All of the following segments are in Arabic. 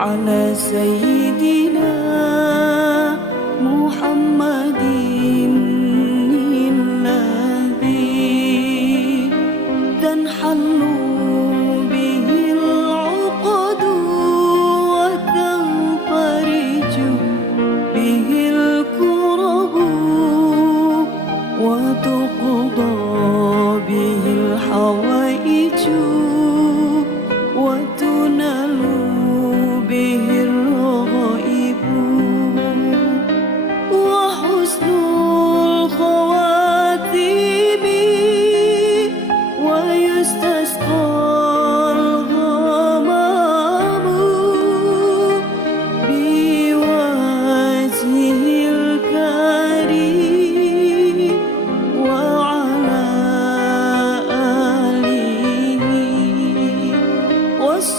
على سيدي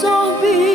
soube.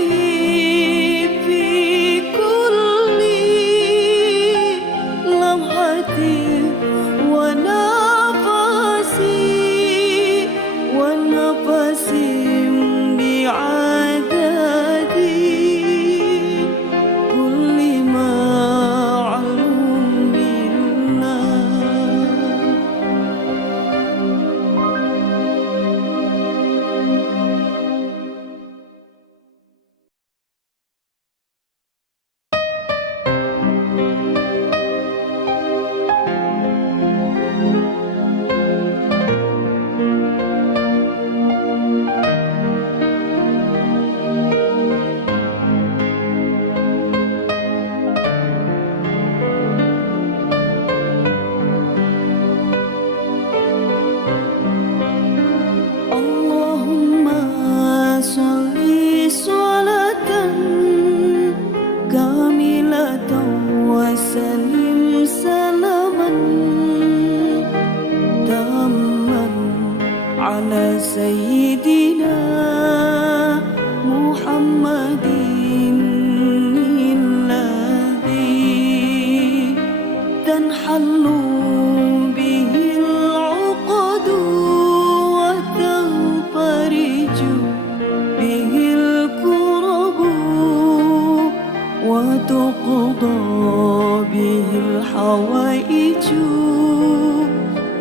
تقضى به الحوائج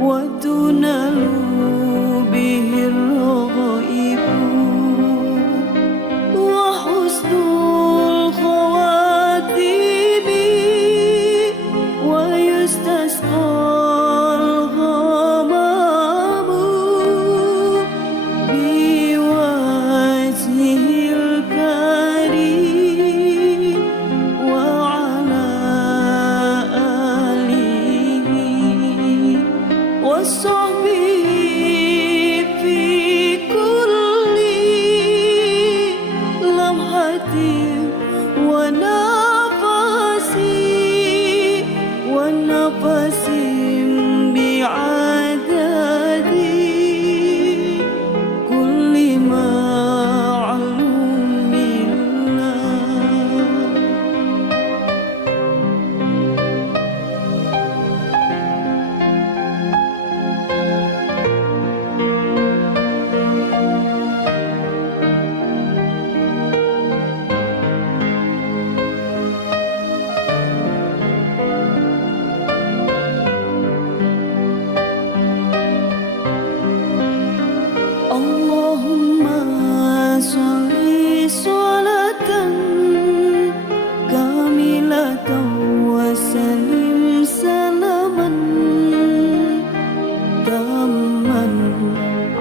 وتنال به الرحمة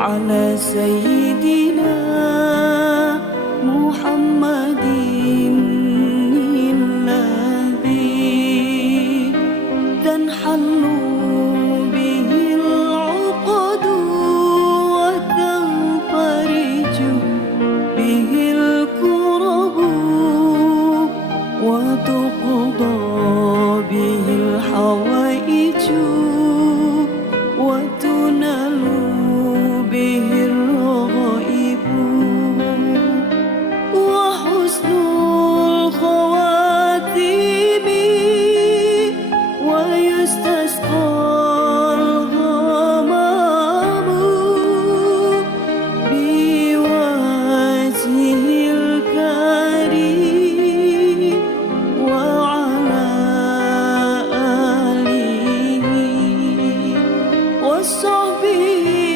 安乐随意地。will be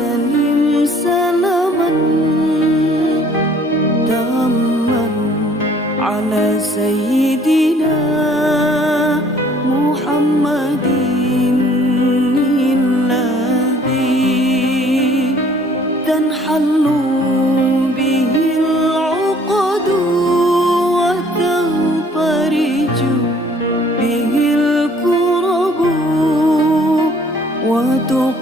senyum salaman Taman ala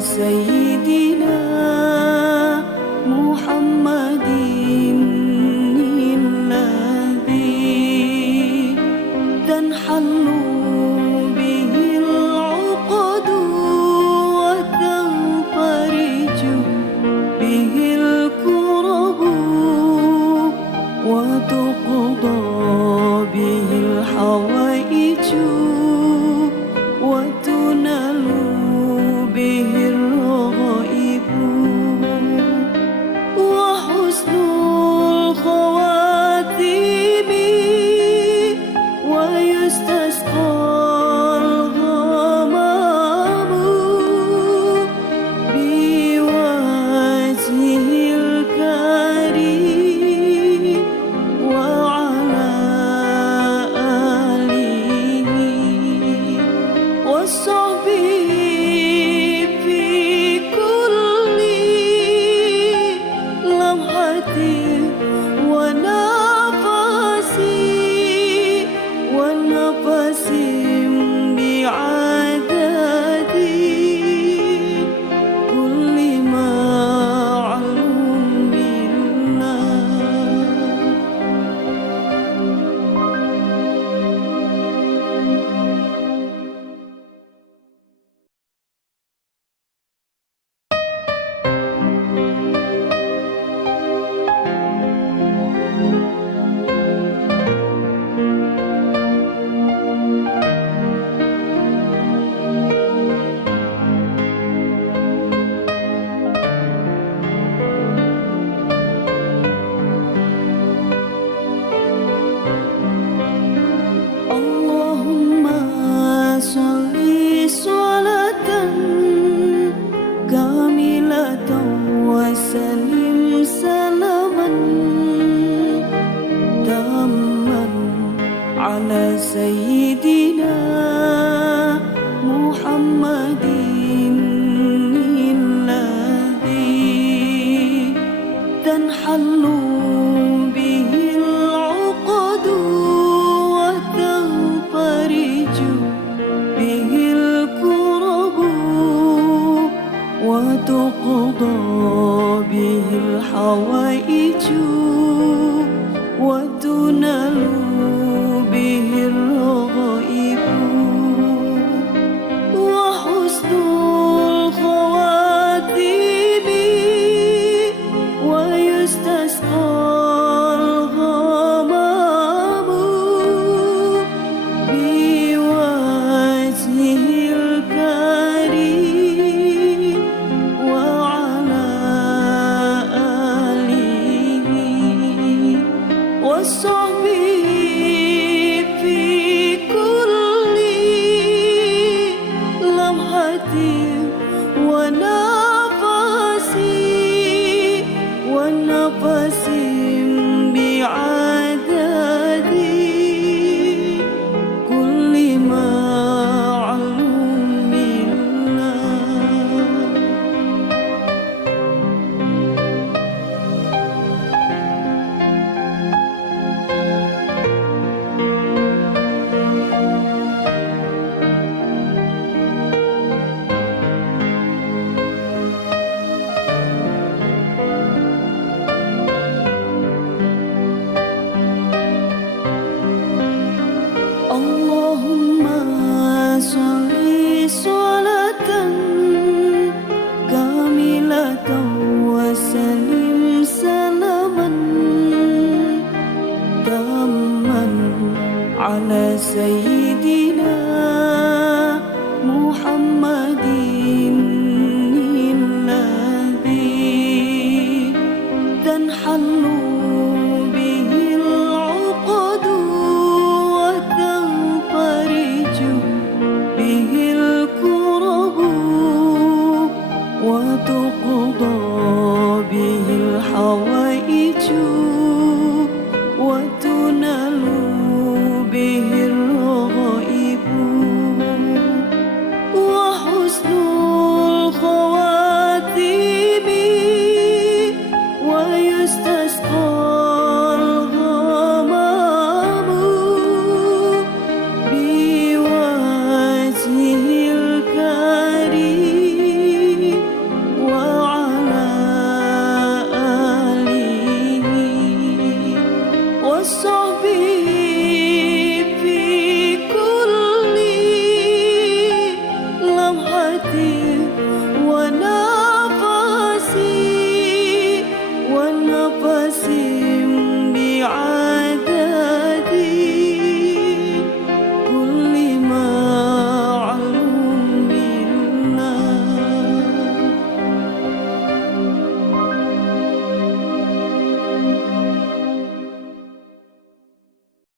سيدنا be وتقضى به الحوائج وتنال على سيدنا